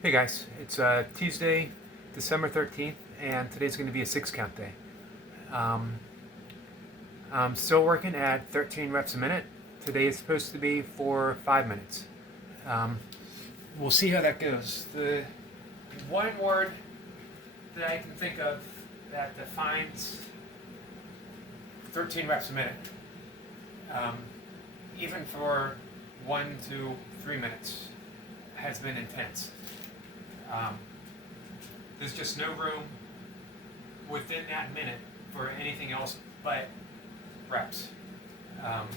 Hey guys, it's Tuesday, December 13th, and today's going to be a 6 count day. Um, I'm still working at 13 reps a minute. Today is supposed to be for 5 minutes. Um, we'll see how that goes. The one word that I can think of that defines 13 reps a minute, um, even for 1 to 3 minutes, has been intense. Um, there's just no room within that minute for anything else but reps. Um,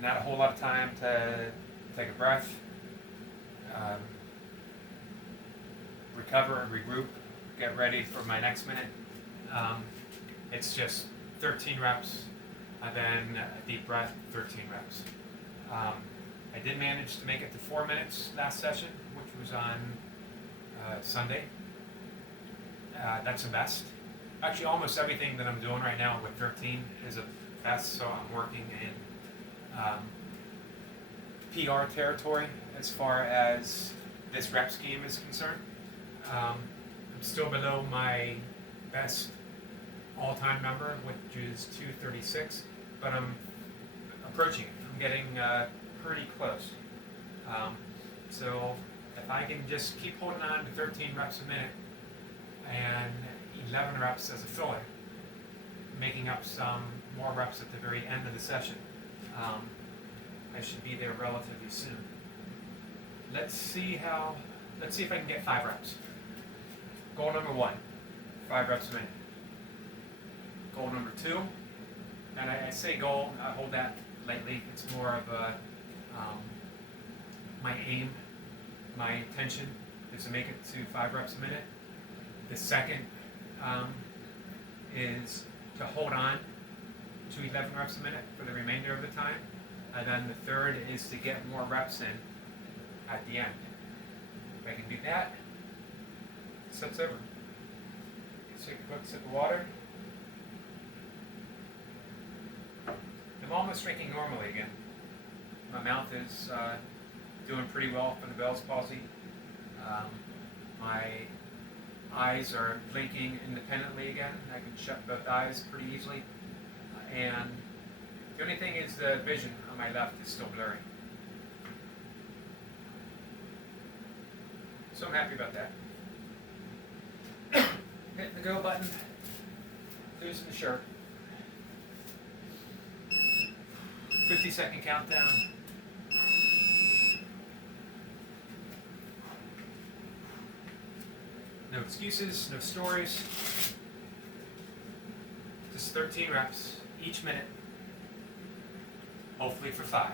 Not a whole lot of time to take a breath, um, recover and regroup, get ready for my next minute. It's just 13 reps and then a deep breath, 13 reps. I did manage to make it to 4 minutes last session, which was on Sunday. That's a best. Actually, almost everything that I'm doing right now with 13 is a best, so I'm working in PR territory as far as this rep scheme is concerned. I'm still below my best all-time number, which is 236, but I'm approaching it. I'm getting pretty close. So if I can just keep holding on to 13 reps a minute and 11 reps as a filler, making up some more reps at the very end of the session, I should be there relatively soon. Let's see if I can get 5 reps. Goal number 1, 5 reps a minute. Goal number 2, and I say goal, I hold that lightly. It's more of a my aim, my intention is to make it to 5 reps a minute. The second is to hold on to 11 reps a minute for the remainder of the time. And then the third is to get more reps in at the end. If I can do that, set's over. Take a quick sip of water. I'm almost drinking normally again. My mouth is doing pretty well for the Bell's palsy. My eyes are blinking independently again. I can shut both eyes pretty easily. And the only thing is the vision on my left is still blurry. So I'm happy about that. Hit the go button, loosen the shirt. 50-second countdown. No excuses, no stories. Just 13 reps each minute, hopefully for 5.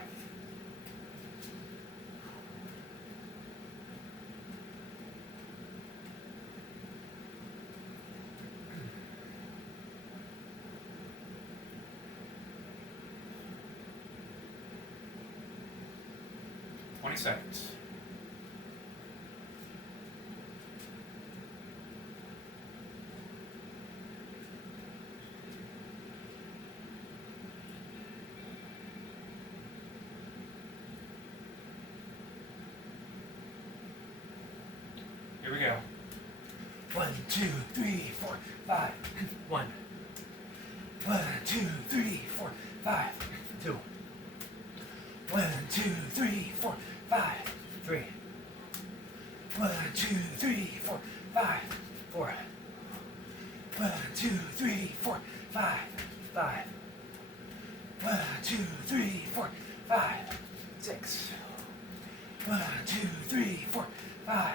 Seconds. Here we go. 1, 2, 3, 4, 5. 1. 1, 2, 3, 4, 5. 2. 1, 2, 3, 4, 5. 3. 1, 2, 3, 4, 5. 4. 1, 2, 3, 4, 5. 5. 1, 2, 3, 4, 5. 6. 1, 2, 3, 4, 5.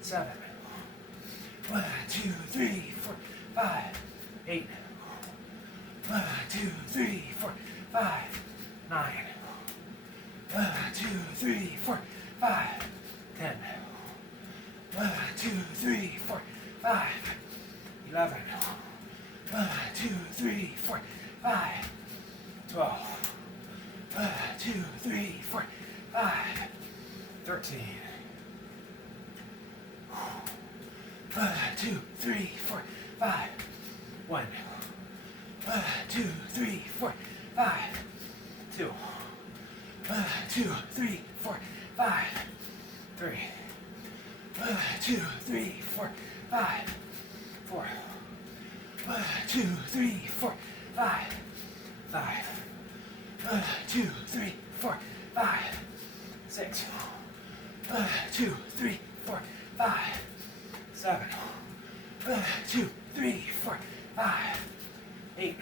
7. 1, 2, 3, 4, 5. 8. 1, 2, 3, 4, 5. 9. 1, 2, 3, 4, 5. 10. 1, 2, 3, 4, 5. 11. 1, 2, 3, 4, 5. 12. 1, 2, 3, 4, 5. 13. 1, 2, 3, 4, 5. 1. 1, 2, 3, 4, 5. 2. 1, 2, 3, 4, 5. 3. 1, 2, 3, 4, 5, 4. 2, 3, 4, 5, 5. 2, 3, 4, 5, 6. 2, 3, 4, 5, 7. 2, 3, 4, 5, 8.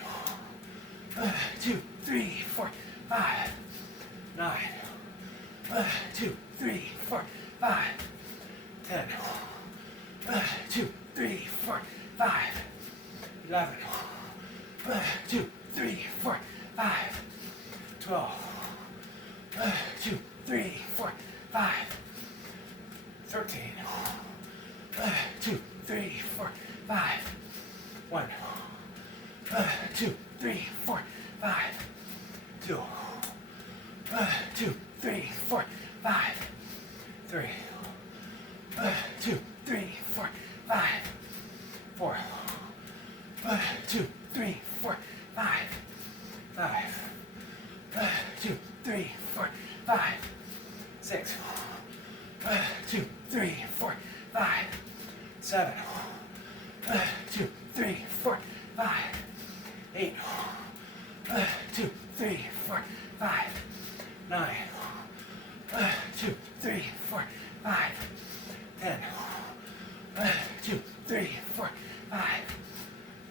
2, 3, 4, 5, 9. 2, 3, 4, 5, 10. 2, 3, 4, 5, 11. 2, 3, 4, 5, 12. 2, 3, 4, 5, 13. 2, 3, 4, 5, 1. 2, 3, 4, 5, 2. 2, 3, 4, 5, 3. 2, 3, 4, 5, 4. 2, 3, 4, 5, 5. 2, 3, 4, 5, 6. 2, 3, 4, 5, 7. 2, 3, 4, 5, 8. 2, 3, 4, 5, 9. 2, 3, 4, 5, 10. 2, 3, 4, 5,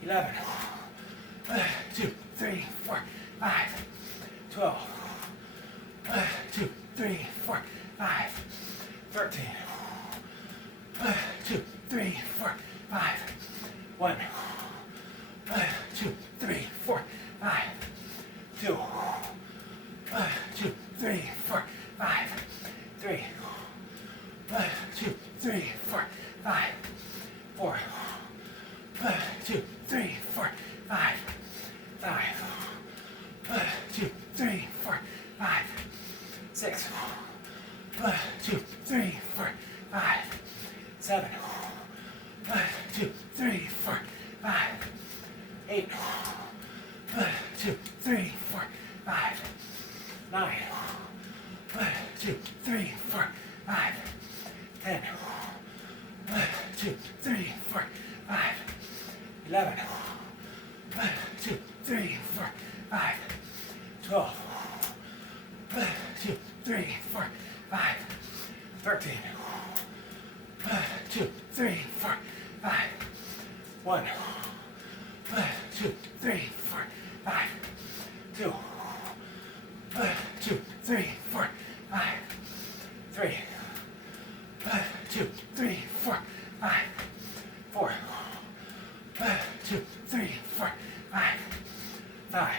11. 2, 3, 4, 5, 12. 2, 3, 4, 5, 13. 2, 3, 4, 5, 1. 2, 3, 4, 5, 2. 2, 3, 4, 5, 3. 2, 3, 4, 5, 4. 2, 3, 4, 5, 5. 2, 3, 4, 5, 6. 2, 3, 4, 5, 7. 2, 3, 4, 5, 8. 2, 3, 4, 5, 9. 2, 3, 4, 5, 10. 2, 3, 4, 5, 11. 2, 3, 4, 5, 12. 2, 3, 4, 5, 13. 2, 3, 4, 5, 1. 2, 3, 4, 5, 2. 2, 3, 4, 5, 3. 2, 3, 4, 5, 4. 2, 3, 4, 5, 5.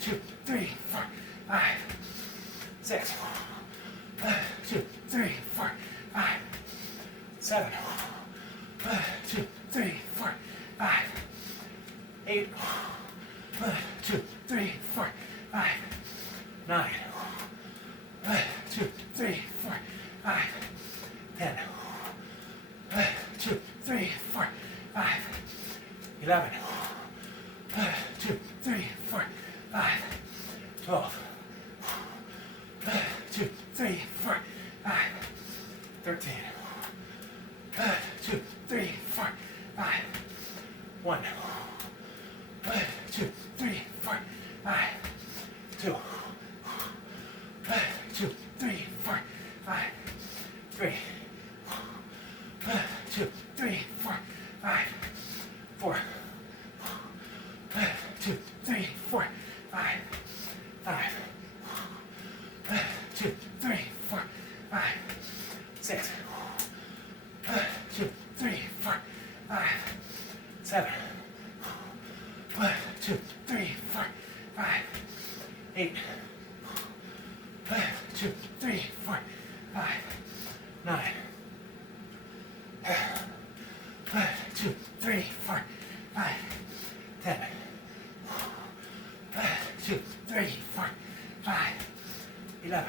2, 3, 4, 5, 6. 2, 3, 4, 5, 7. 2, 3, 4, 5, 8. 2, 3, 4, 5, 9. 2, 3, 4, 5, 10. 2, 3, 4, 5, 11. 2, 3, 4, 5, 12. 2, 3, 4, 5, 13. 2, 3, 4, 5, 1. 2, 3, 4, 5, 2. 2, 3, 4, 5, 3. 2, 3, 4, 5, 4. 2, 3, 4, 5, 5. 2, 3, 4, 5, 6. 2, 3, 4, 5, 7. 2, 3, 4, 5, 8. 2, 3, 4, 5, 9. 2, 3, 4, 5, 10. 2, 3, 4, 5, 11.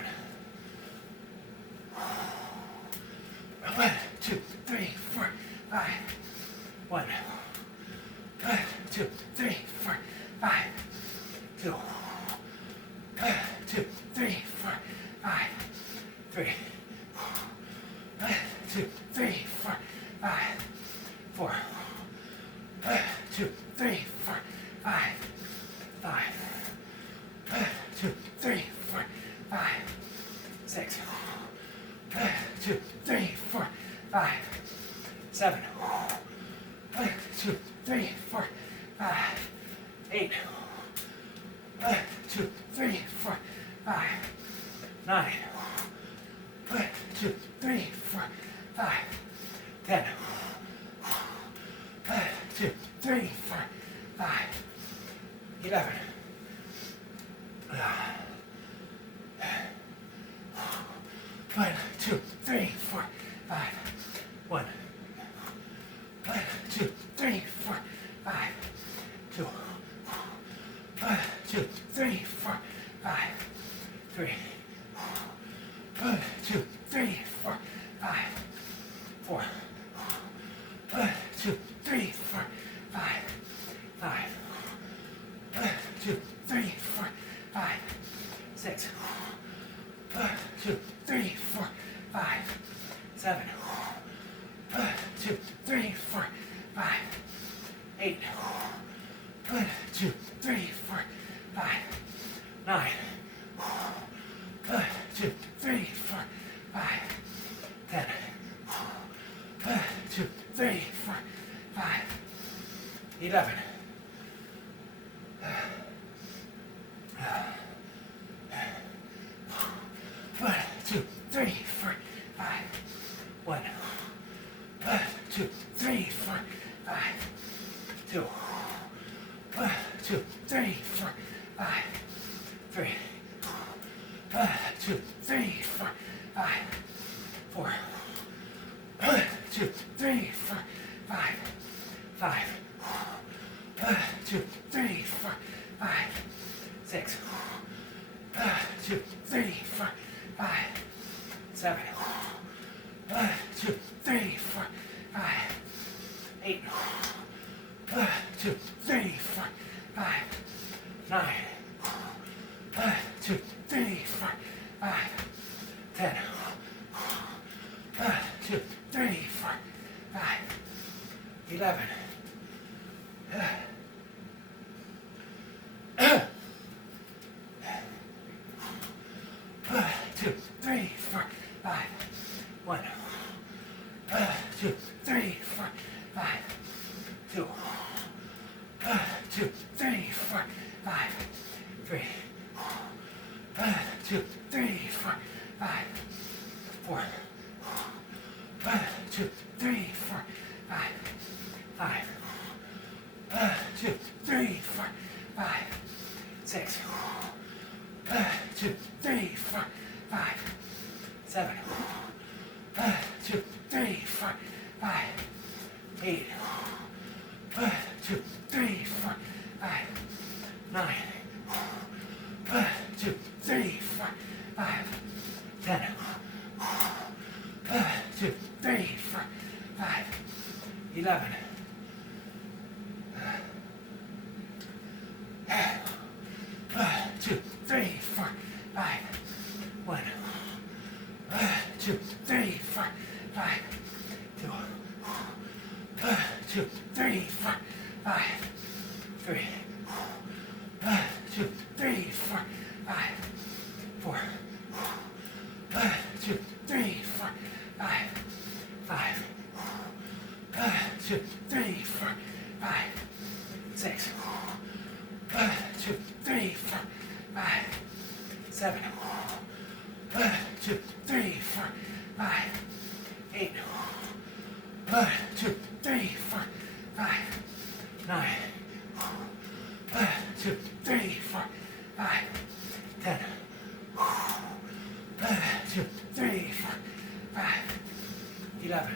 2, 3, 4, 5, 1. 2, 3, 4, 5, 2. 2, 3, 4, 5, 3. 2, 3, 4, 5, 4, 2, 3, 4, 5, 5, 2, 3, 4, 5, 6, 2, 3, 4, 5, 7, 2, 3, 4, 5, 8, 2, 3, 4, 5, 9, 2, 3, 4, 5, 10, 2, 3, 4, 5, 11, 1, 2, 3, 4, 5, 1, 2, 3, 4, 5, 2, 2, 3, 4, 5, 3, 2, 3, 4, 5, 4, 2, 3, 4, 5, 5, 2, 3, 4, 5, 6, 2, 3, 4, 5, 7, 2, 3, 4, 5, 8, 2, 3, 4, 5, 9, 2, 3, 4, 5, 10, 2, 3, 4, 5, 11, 1, 2, 3, 4, 5, 1, 2, 3, 4, 5, 2, 2, 3, 4, 5, 3, 2, 3, 4, 5, 4, 2, 3, 4, 5, 5, 2, 3, 4, 5, 6, 2, 3, 4, 5, 7, 2, 3, 4, 5, 8, 2, 3, 4, 5, 9, 2, 3, 4, 5, 10, 2, 3, 4, 5, 11, 2, 3, 4, 5, 1, 2, 3, 4, 5, 2, 2, 3, 4, 5, 3, 2, 3, 4, 5, 4, 2, 3, 4, 5, 5, 2, 3, 4, 5, 6, 2, 3, 4, 5, 7, 2, 3, 4, 5, 8, 2, 3, 4, 5, 9, 2, 3, 4, 5, 10, 2, 3, 4, 5, 11, 2, 3, 4, 5, 1, 2, 3, 4, 5, 2, 2, 3, 4, 5, 3, 2, 3, 4, 5, 4, 2, 3, 4, 5, 5, 2, 3, 4, 5, 6, 2, 3, 4, 5, 7, 2, 3, 4, 5, 8, 2, 3, 4, 5, 9, 2, 3, 4, 5, 10, 2, 3, 4, 5, 11,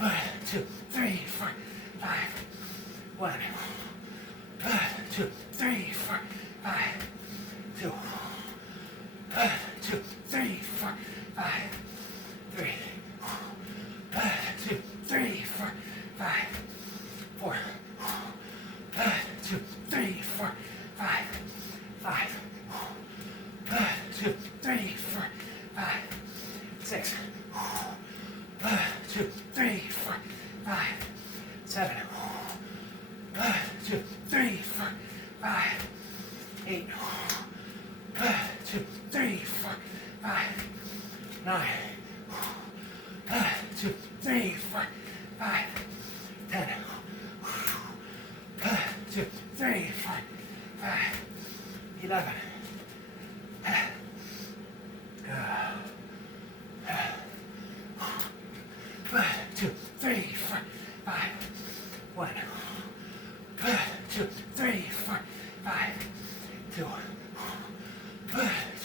1, 2, 3, 4, 5, 1, 2, 3, 4, 5, 2, 2, 3, 4, 5, 3, 2, 3, 4, 5, 4, 2, 3, 4, 5, 5, 8, 2, 3, 4, 5, 9, 2, 3, 4, 5, 10, 2, 3, 4, 5, 11, 2, 3, 4, 5, 1, 2, 3, 4, 5, 2,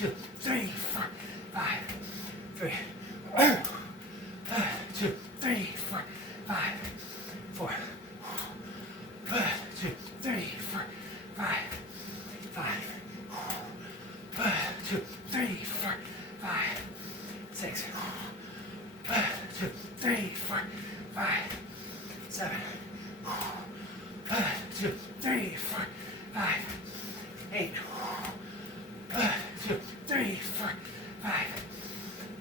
2, 3, 4, 5, 3, 2, 3, 4, 5, 4, 2, 3, 4, 5, 5, 2, 3, 4, 5, 6, 2, 3, 4, 5, 7, 2, 3, 4, 5, 8, 2, 3, 4, 5,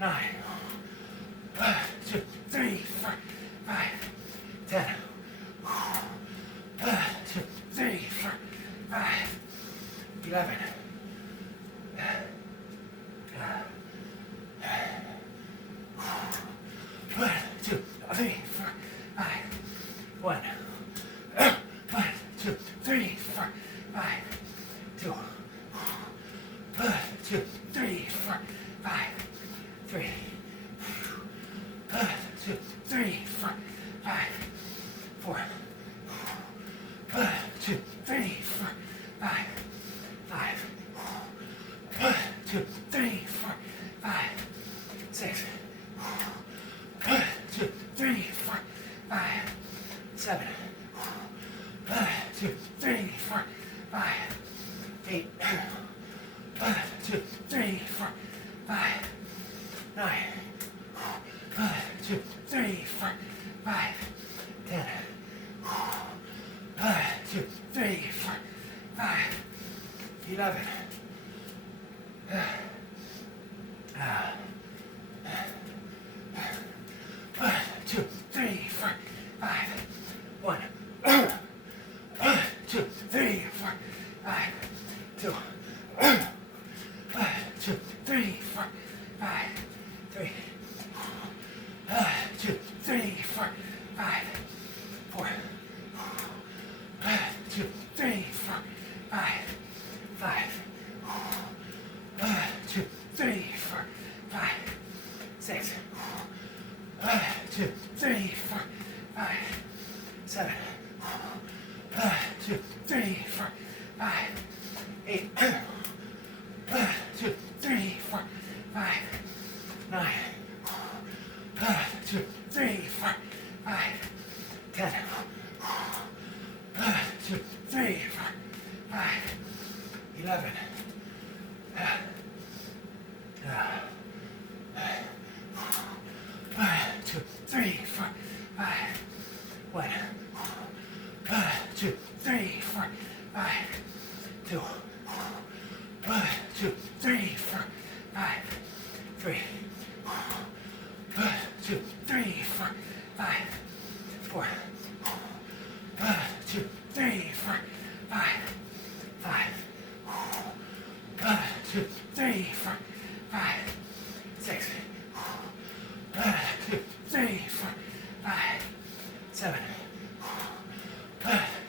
9, 2, 3, 4, 5, 10, 2, 3, 4, 5, 11, 2, 3, 4, 5, 1, 2, 3, 4, 5, 2, 2, 3, 4, 5, 3, 2, 3, 4, 5, 4, 2, 3, 4, 5, 5, 2, 3, 4, 5, 6, 2, 3, 4, 5, 7, 2, 3, 4, 5, 8, 2, 3, 4, 5, 9, 2, 3, 4, 5, 10, 2, 3, 4, 5, 11, 2, 3, 4, 5, 1, 2, 3, 4, 5, 2, 2, 3, 4, 5, 3, 2, 3, 4, 5, 4, 2, 3, 4, 5, 5, 2, 3, 4, 5, 6, 2, 3, 4, 5, 7, 2, 3, 4, 5, 8, 2, 3, 4, 5, 9, 2, 3, 4, 5, 10, 2, 3, 4, 5, 11, 2, 3, 4, 5, 1, 2, 3, 4, 5, 2, 2, 3, 4, 5, 3, 2, 3, 4, 5, 4, 2, 3, 4, 5, 5, 2, 3, 4, 5, 6, 2, 3, 4, 5, 7,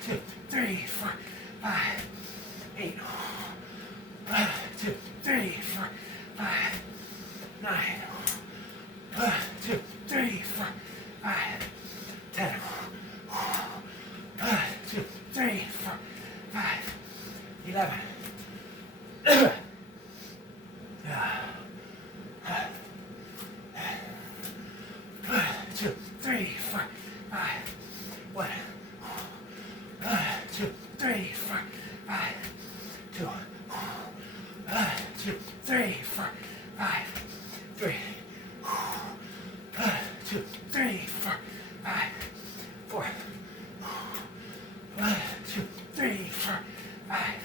2, 3, 4, 5, 8, 2, 3, 4, 5, 9, 2, 3, 4, 5, 10, 2, 3, 4, 5, 11, 2, 3, 4, 5, 1, 2, 3, 4, 5, 2, 2, 3, 4, 5, 3, 2, 3, 4, 5, 4, 2, 3, 4, 5,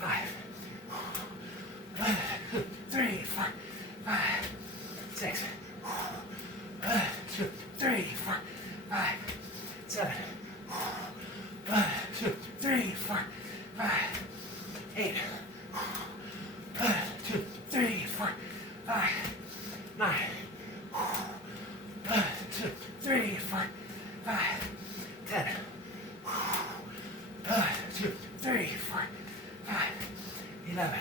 5, 2, 3, 4, 5, 6, 2, 3, 4, 5, 7, 2, 3, 4, 5, 8, 1, 2, 3, 4, 5, 9. 1, 2, 3, 4, 5, 10. 1, 2, 3, 4, 5, 11.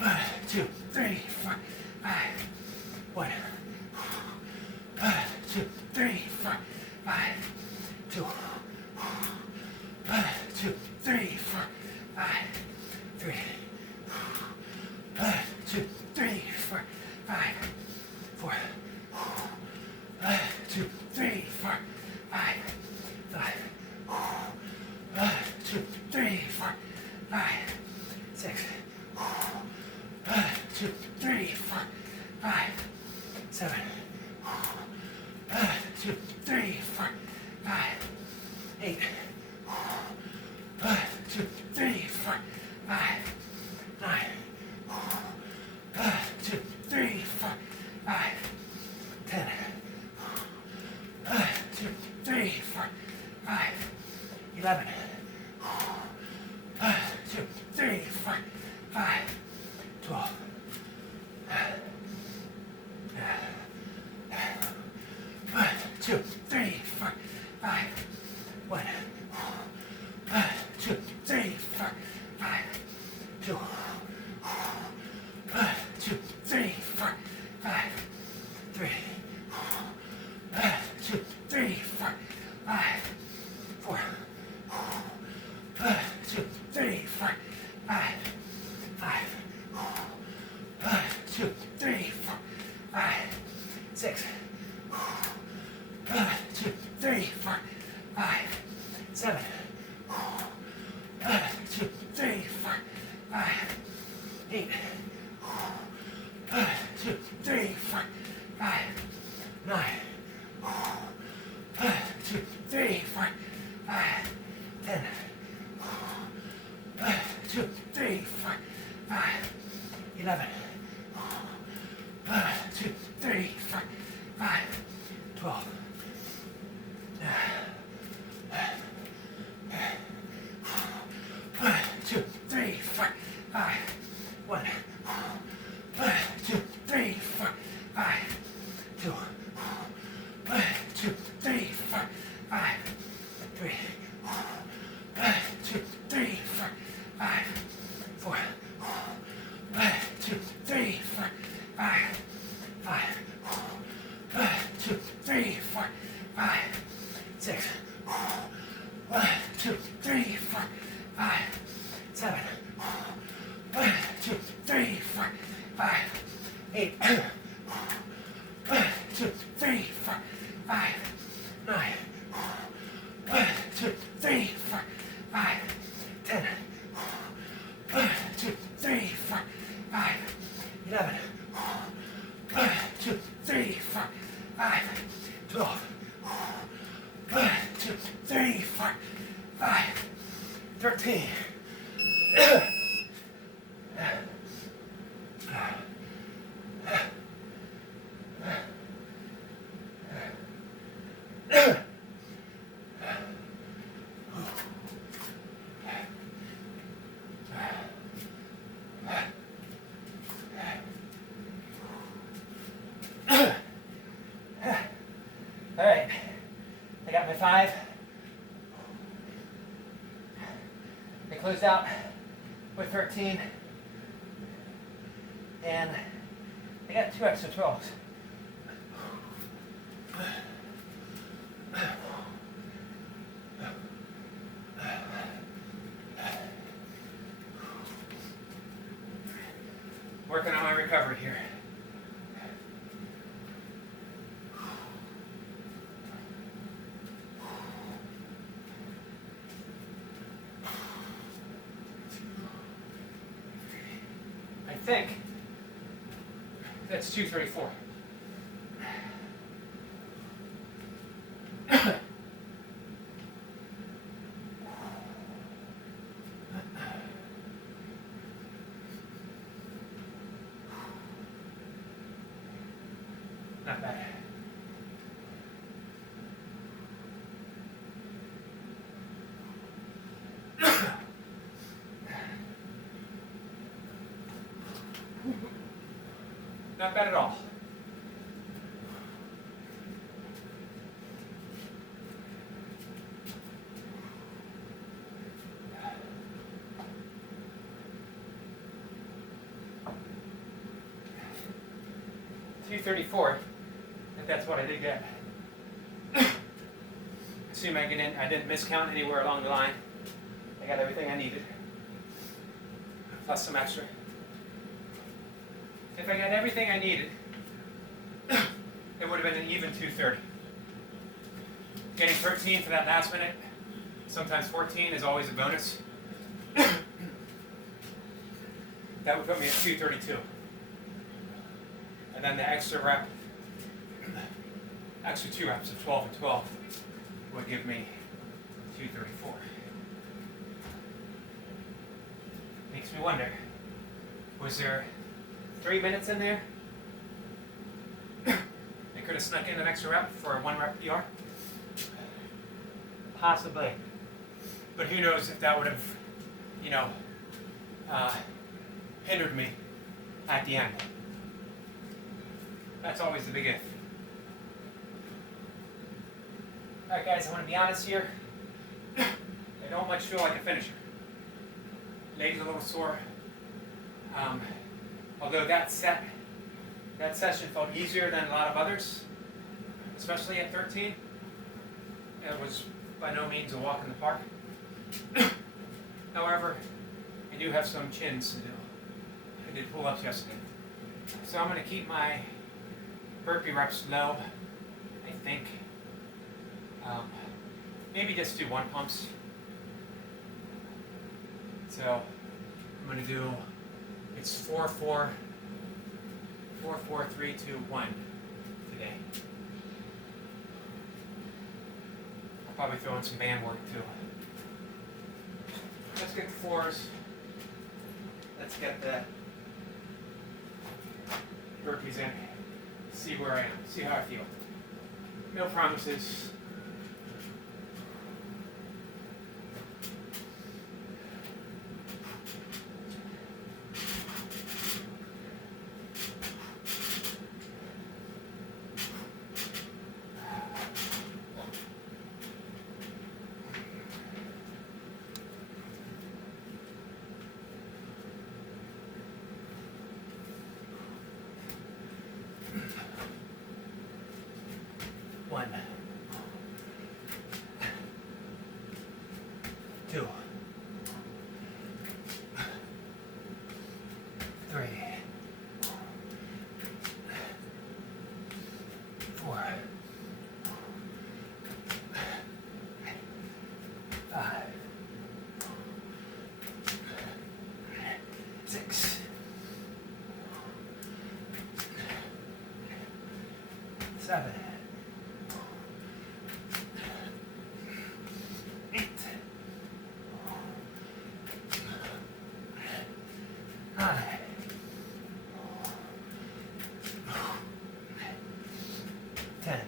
1, 2, 3, 4, 5. 1, 2, 3, 4, 5. 2, 1, 2, 3, 4, 5. 3, 1, 2, 3, 4, 5. 4, 1, 2, 3, 4, 5. 5, 1, 2, 3, 4, 5. 6, 1, 2, 3, 4, 5. 7, 1, 2, 3, 4, 5. 8, 1, 2, 3, 4, 5. 9, 1, 2, 3, 4, 5. 10, 1, 2, 3, 4, 5. 11, 1, 2, 3, 4, 5. 12, 1, 2, 3, 4, 5. 1, 2, 3, 4, 5. 2, 1, 2, 3, 4, 5. 3, 1, 2, 3, 4, 5. 4, 1, 2, 3, 4, 5. 5, 1, 2, 3, 4, 5. 6, 1, 2, 3, 4, 5. 7, 1, 2, 3, 4, 5. 8, 1, 2, 3, 4, 5. 9, 1, 2, 3, 4, 5. 10, 1, 2, 3, 4, 5. 11, 1, 2, 3, 4, 5. 12, 1, 2, 3, 4, 5. 1, 1, 2, 3, 4, 5. 2, 1, 2, 3, 4, 5. 3, 1, 2, 3, 4, 5. 4, 1, 2, 3, 4, 5. 5, 1, 2, 3, 4, 5. 6, 1, 2, 3, 4, 5. 7, 1, 2, 3, 4, 5. 8, 1, 2, 3, 4, 5. 9, 1, 2, 3, 4, 5. 10, 1, 2, 3, 4, 5. 11, 1, 2, 3, 4, 5. 12, 1, 2, 3, 4, 5. 13. All right, I got my 5. I closed out with 13, and I got 2 extra 12s. Working on my recovery here. I think that's 234. Not bad. Not bad at all. $234, if that's what I did get. Assuming I didn't miscount anywhere along the line. I got everything I needed, plus some extra. If I got everything I needed, it would have been an even 230. Getting 13 for that last minute, sometimes 14 is always a bonus. That would put me at 232. And then the extra extra 2 reps of 12 and 12 would give me 234. Makes me wonder, was there 3 minutes in there? They could have snuck in an extra rep for a 1 rep PR? Possibly. But who knows if that would have, hindered me at the end. That's always the big if. Alright guys, I want to be honest here. I don't much feel like a finisher. Leg's a little sore. Although that session felt easier than a lot of others, especially at 13. It was by no means a walk in the park. However, I do have some chins to do. I did pull-ups yesterday. So I'm going to keep my burpee reps low, I think. Maybe just do 1 pumps. So I'm going to do, it's 4, 4, 4, 4, 3, 2, 1 today. I'll probably throw in some band work too. Let's get the 4s. Let's get the burpees in. See where I am. See how I feel. No promises. One, 2, 3, 4, 5, 6, 7, 8, 9, 10.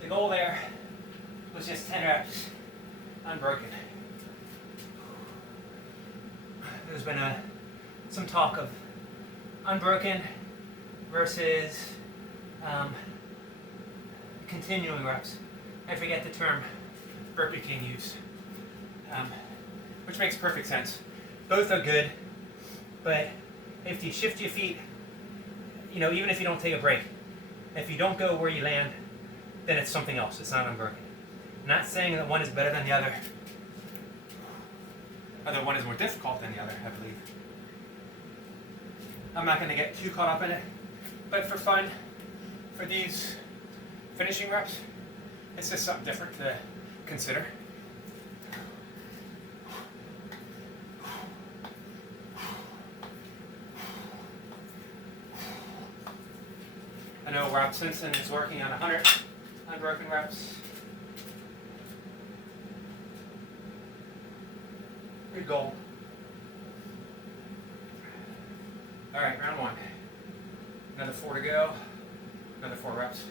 The goal there was just 10 reps, unbroken. There's been some talk of unbroken versus continuing reps. I forget the term Burpee King used, which makes perfect sense. Both are good, but if you shift your feet, even if you don't take a break, if you don't go where you land, then it's something else. It's not unbroken. I'm not saying that one is better than the other, although one is more difficult than the other, I believe. I'm not going to get too caught up in it, but for fun, for these finishing reps, it's just something different to consider. I know Rob Simpson is working on 100 unbroken reps. Good goal. All right, round 1. Another 4 to go. Another 4 reps.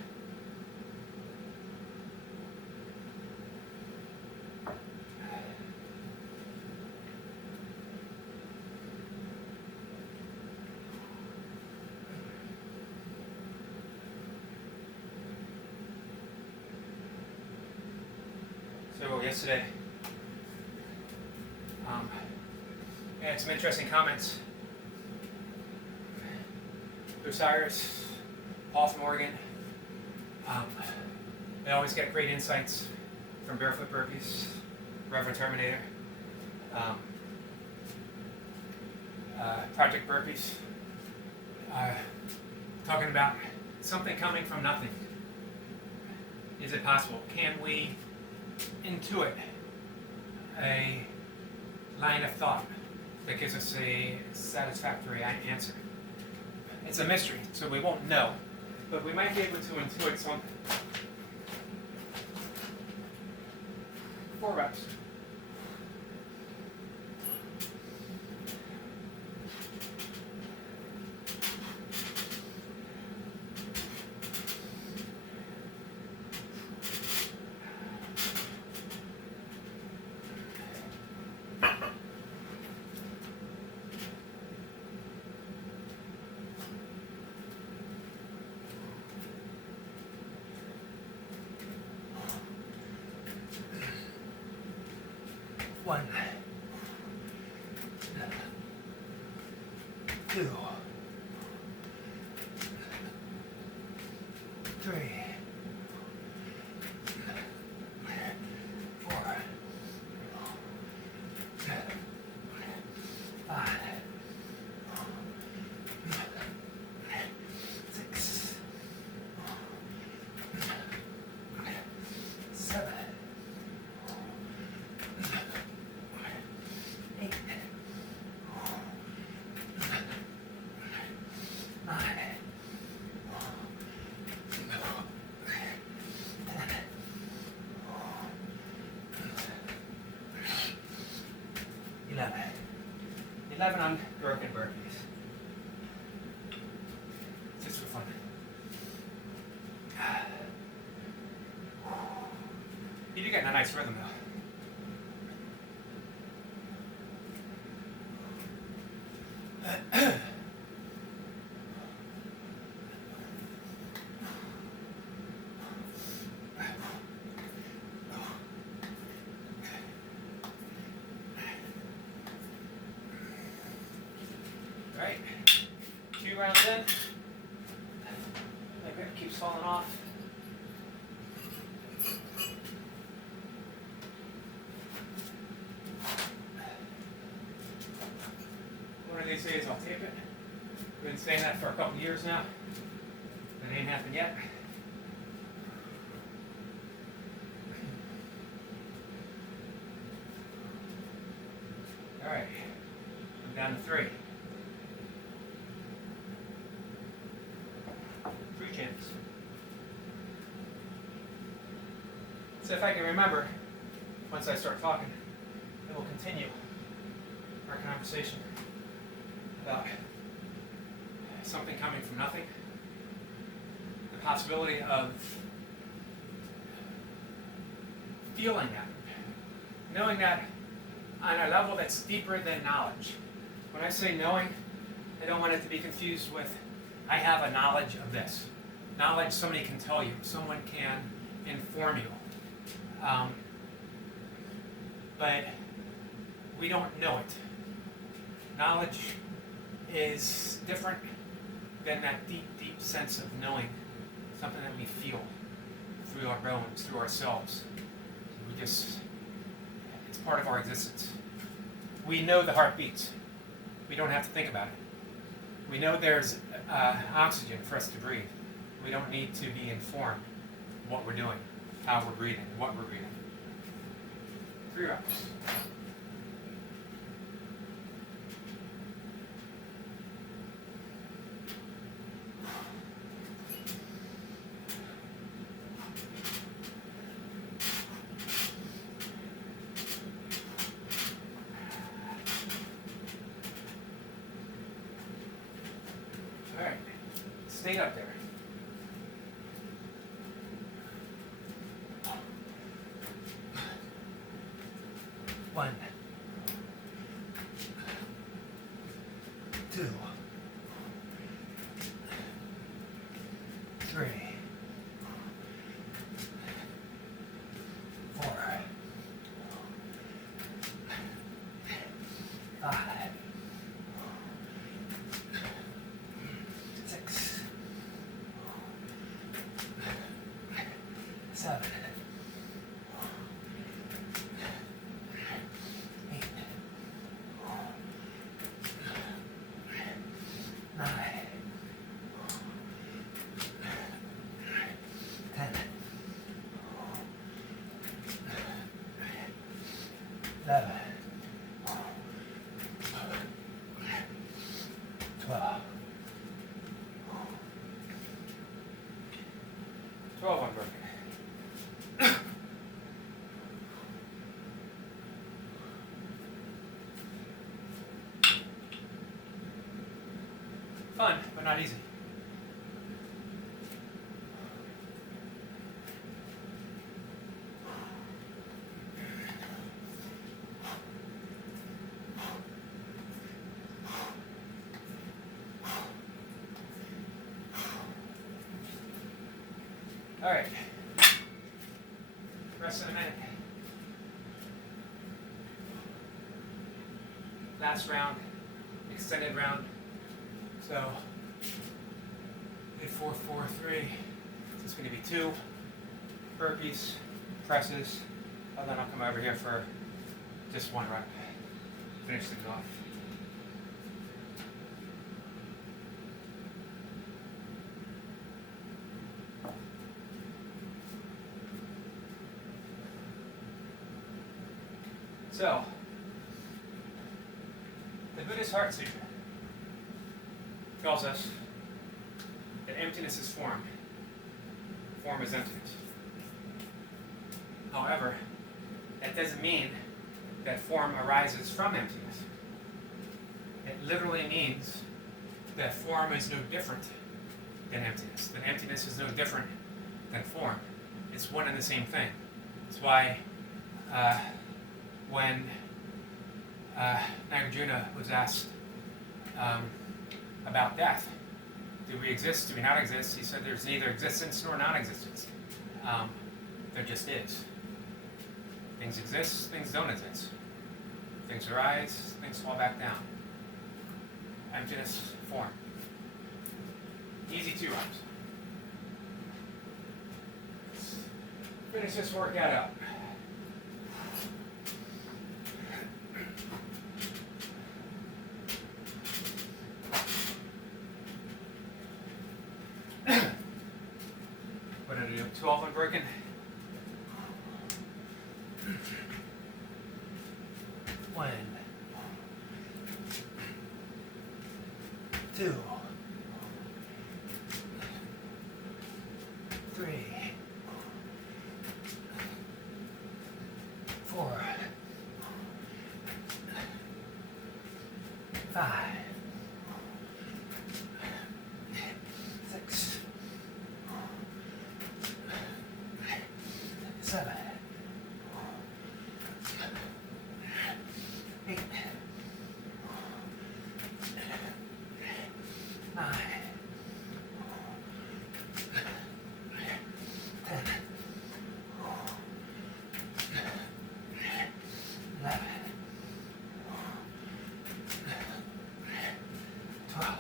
So yesterday, I had some interesting comments. Osiris, Paul from Oregon. They always get great insights from Barefoot Burpees, Reverend Terminator, Project Burpees, talking about something coming from nothing. Is it possible? Can we intuit a line of thought that gives us a satisfactory answer? It's a mystery, so we won't know, but we might be able to intuit something. 4 reps. One, 2, 3, 4, 5, 6, 7, 8, 9, 11. 11 on broken burpees. Just for fun. You do get a nice rhythm though. Right, 2 rounds in. My grip keeps falling off. One of these days I'll tape it. I've been saying that for a couple years now. It ain't happened yet. All right, I'm down to 3. 3 chances. So if I can remember, once I start talking, it will continue our conversation about something coming from nothing, the possibility of feeling that, knowing that on a level that's deeper than knowledge. When I say knowing, I don't want it to be confused with I have a knowledge of this. Knowledge somebody can tell you, someone can inform you. But we don't know it. Knowledge is different than that deep, deep sense of knowing, something that we feel through our bones, through ourselves. It's part of our existence. We know the heart beats. We don't have to think about it. We know there's oxygen for us to breathe. We don't need to be informed what we're doing, how we're breathing, what we're breathing. 3 reps. All right, stay up there. One, 2, 3, 4, 11, 12, 12 unbroken. Fun, but not easy. All right, rest of the minute. Last round, extended round. So, did 4, 4, 3. So it's going to be 2 burpees, presses, and then I'll come over here for just 1 rep. Finish things off. So, the Buddhist Heart Sutra tells us that emptiness is form. Form is emptiness. However, that doesn't mean that form arises from emptiness. It literally means that form is no different than emptiness. That emptiness is no different than form. It's one and the same thing. That's why when Nagarjuna was asked about death, do we exist, do we not exist? He said there's neither existence nor non-existence. There just is. Things exist, things don't exist. Things arise, things fall back down. Emptiness, form. Easy 2 reps. Finish this workout up. What did I do? 12 unbroken. 1, 2, 3, 4, 5, 6, 7, 8, 9, 10, 11, 12,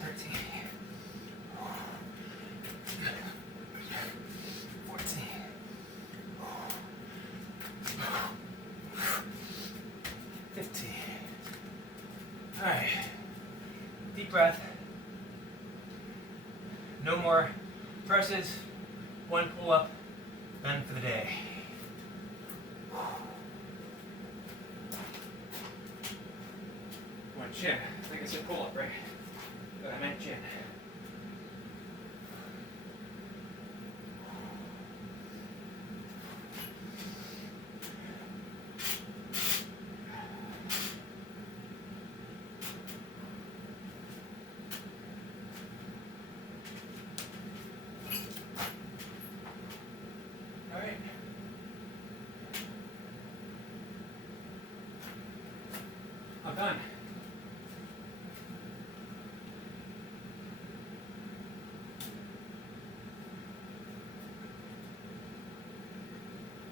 13, 14, 15. All right, deep breath. No more presses, 1 pull-up, done for the day. One chin. I think I said pull-up, right? But I meant chin. All right. I'm done.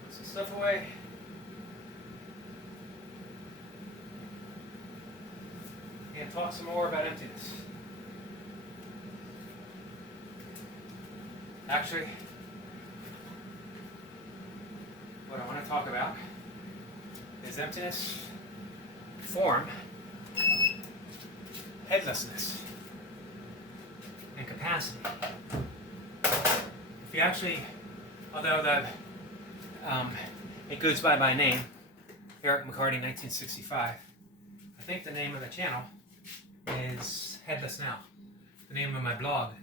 Put some stuff away. And talk some more about emptiness. Actually, what I want to talk about is emptiness, form, headlessness, and capacity. If you actually, although the It goes by my name, Eric McCarty, 1965. I think the name of the channel is Headless Now. The name of my blog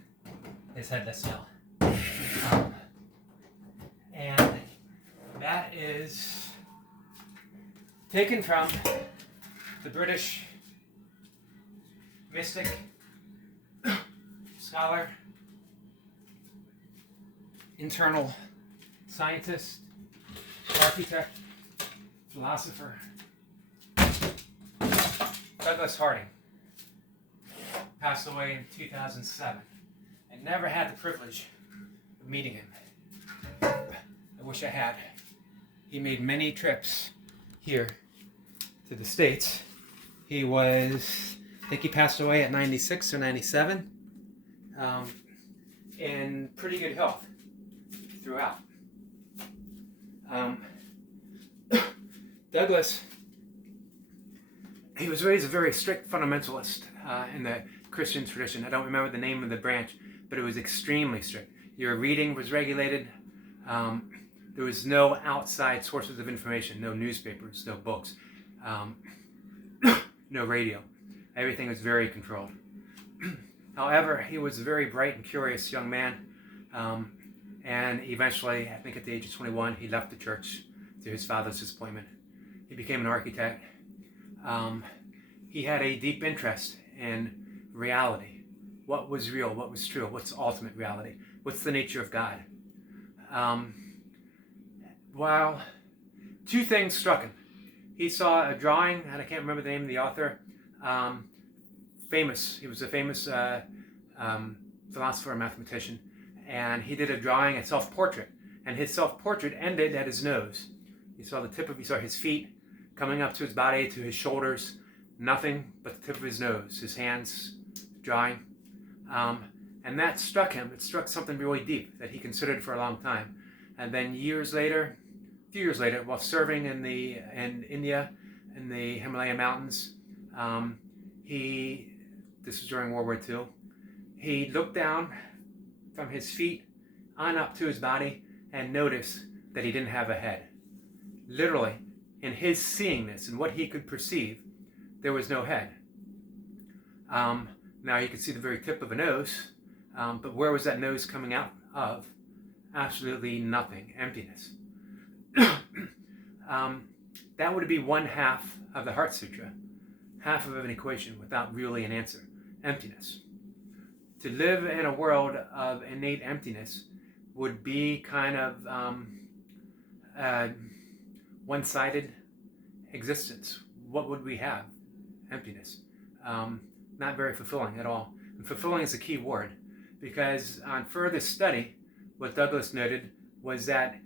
is Headless Now. And that is taken from the British mystic, scholar, internal scientist, architect, philosopher, Douglas Harding. Passed away in 2007. I never had the privilege of meeting him. I wish I had. He made many trips here to the States. He was, I think he passed away at 96 or 97, in pretty good health throughout. Douglas, he was raised a very strict fundamentalist in the Christian tradition. I don't remember the name of the branch, but it was extremely strict. Your reading was regulated. There was no outside sources of information, no newspapers, no books, no radio. Everything was very controlled. However, he was a very bright and curious young man, and eventually, I think at the age of 21, he left the church to his father's disappointment. He became an architect. He had a deep interest in reality. What was real? What was true? What's ultimate reality? What's the nature of God? While two things struck him. He saw a drawing, and I can't remember the name of the author. He was a famous philosopher and mathematician, and he did a drawing, a self-portrait, and his self-portrait ended at his nose. He saw his feet coming up to his body, to his shoulders, nothing but the tip of his nose, his hands drawing. And that struck him. It struck something really deep that he considered for a long time. And then a few years later, while serving in India, in the Himalaya mountains, this was during World War II, he looked down from his feet on up to his body and noticed that he didn't have a head. Literally, in his seeing this and what he could perceive, there was no head. Now you could see the very tip of a nose, but where was that nose coming out of? Absolutely nothing, emptiness. That would be one half of the Heart Sutra, half of an equation without really an answer, emptiness. To live in a world of innate emptiness would be kind of one-sided existence. What would we have? Emptiness. Not very fulfilling at all. And fulfilling is a key word, because on further study, what Douglas noted was that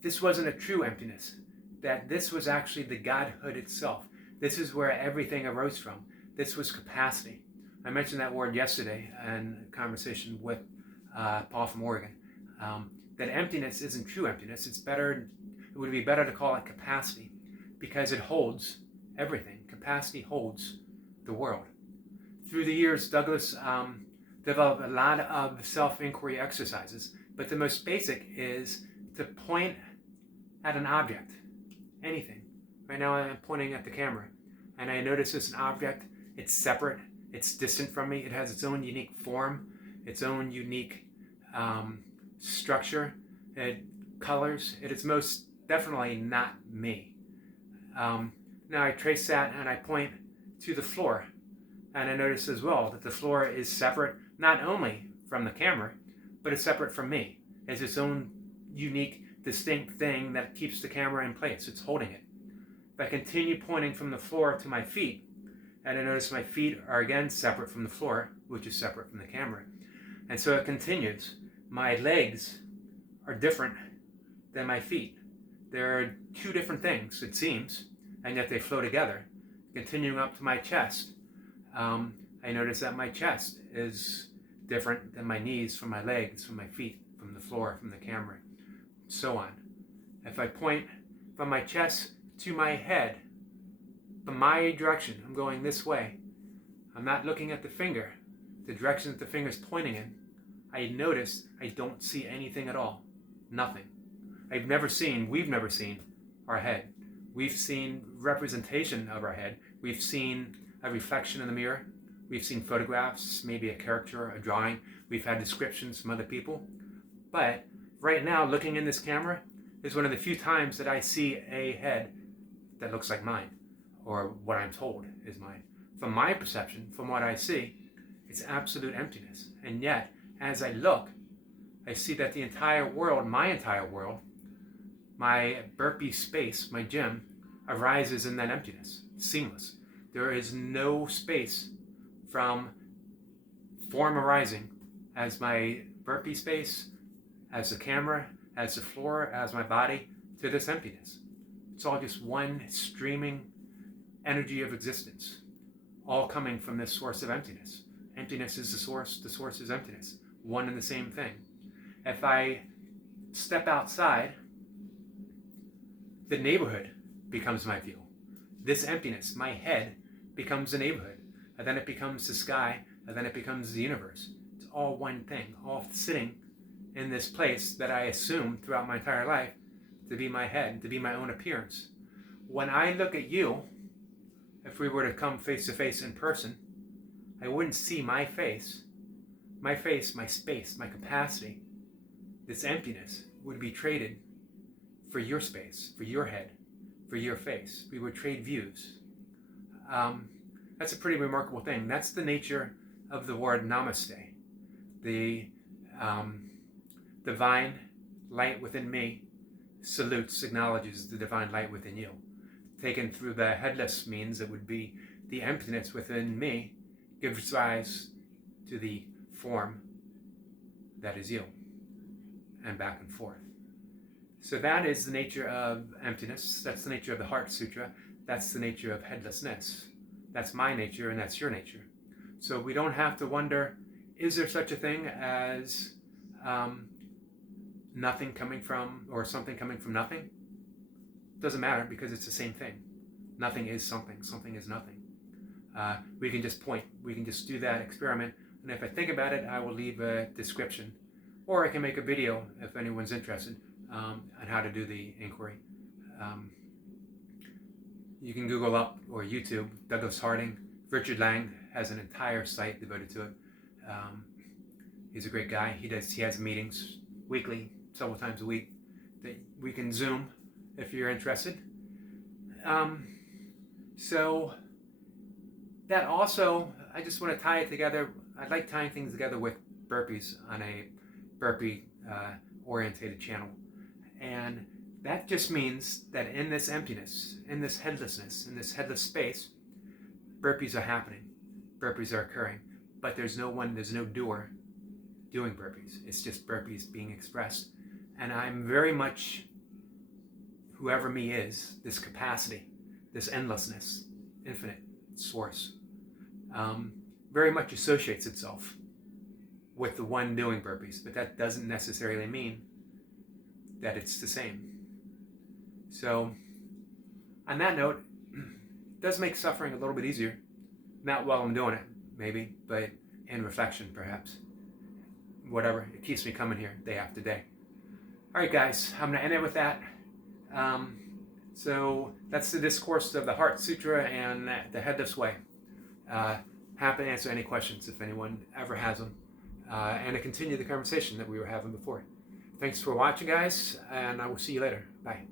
this wasn't a true emptiness, that this was actually the Godhood itself. This is where everything arose from. This was capacity. I mentioned that word yesterday in a conversation with Paul from Oregon. That emptiness isn't true emptiness. It would be better to call it capacity, because it holds everything. Capacity holds the world. Through the years, Douglas developed a lot of self-inquiry exercises, but the most basic is to point at an object, anything. Right now I'm pointing at the camera, and I notice it's an object. It's separate. It's distant from me. It has its own unique form, its own unique structure, colors. It is most definitely not me. Now I trace that and I point to the floor, and I notice as well that the floor is separate not only from the camera, but it's separate from me. It's its own unique, distinct thing that keeps the camera in place. It's holding it. If I continue pointing from the floor to my feet, and I notice my feet are again separate from the floor, which is separate from the camera. And so it continues. My legs are different than my feet. They're two different things, it seems, and yet they flow together. Continuing up to my chest, I notice that my chest is different than my knees from my legs, from my feet, from the floor, from the camera, so on. If I point from my chest to my head, from my direction, I'm going this way. I'm not looking at the finger, the direction that the finger is pointing in. I notice I don't see anything at all. Nothing. we've never seen our head. We've seen representation of our head. We've seen a reflection in the mirror. We've seen photographs, maybe a character, a drawing. We've had descriptions from other people. But right now, looking in this camera is one of the few times that I see a head that looks like mine, or what I'm told is mine. From my perception, from what I see, it's absolute emptiness. And yet, as I look, I see that the entire world, my burpee space, my gym, arises in that emptiness, seamless. There is no space from form arising as my burpee space, as the camera, as the floor, as my body, to this emptiness. It's all just one streaming energy of existence, all coming from this source of emptiness. Emptiness is the source is emptiness, one and the same thing. If I step outside, the neighborhood becomes my view. This emptiness, my head, becomes the neighborhood, and then it becomes the sky, and then it becomes the universe. It's all one thing, all sitting in this place that I assumed throughout my entire life to be my head, to be my own appearance. When I look at you, if we were to come face to face in person, I wouldn't see my face, my space, my capacity. This emptiness would be traded for your space, for your head, for your face. We would trade views. That's a pretty remarkable thing. That's the nature of the word namaste. The divine light within me salutes, acknowledges the divine light within you. Taken through the headless means, it would be the emptiness within me gives rise to the form that is you, and back and forth. So that is the nature of emptiness. That's the nature of the Heart Sutra. That's the nature of headlessness. That's my nature, and that's your nature. So we don't have to wonder, is there such a thing as nothing coming from, or something coming from nothing? Doesn't matter, because it's the same thing. Nothing is something. Something is nothing. We can just point. We can just do that experiment. And if I think about it, I will leave a description. Or I can make a video if anyone's interested on how to do the inquiry. You can Google up, or YouTube, Douglas Harding. Richard Lang has an entire site devoted to it. He's a great guy. He has meetings weekly, several times a week, that we can Zoom if you're interested. So that also, I just want to tie it together. I like tying things together with burpees on a burpee orientated channel. And that just means that in this emptiness, in this headlessness, in this headless space, burpees are happening. Burpees are occurring. But there's no doer doing burpees. It's just burpees being expressed. And I'm very much, whoever me is, this capacity, this endlessness, infinite source, very much associates itself with the one doing burpees. But that doesn't necessarily mean that it's the same. So, on that note, it does make suffering a little bit easier. Not while I'm doing it, maybe, but in reflection, perhaps. Whatever, it keeps me coming here day after day. All right, guys, I'm going to end it with that. So that's the discourse of the Heart Sutra and the Headless Way. Happy to answer any questions if anyone ever has them, and to continue the conversation that we were having before. Thanks for watching, guys, and I will see you later. Bye.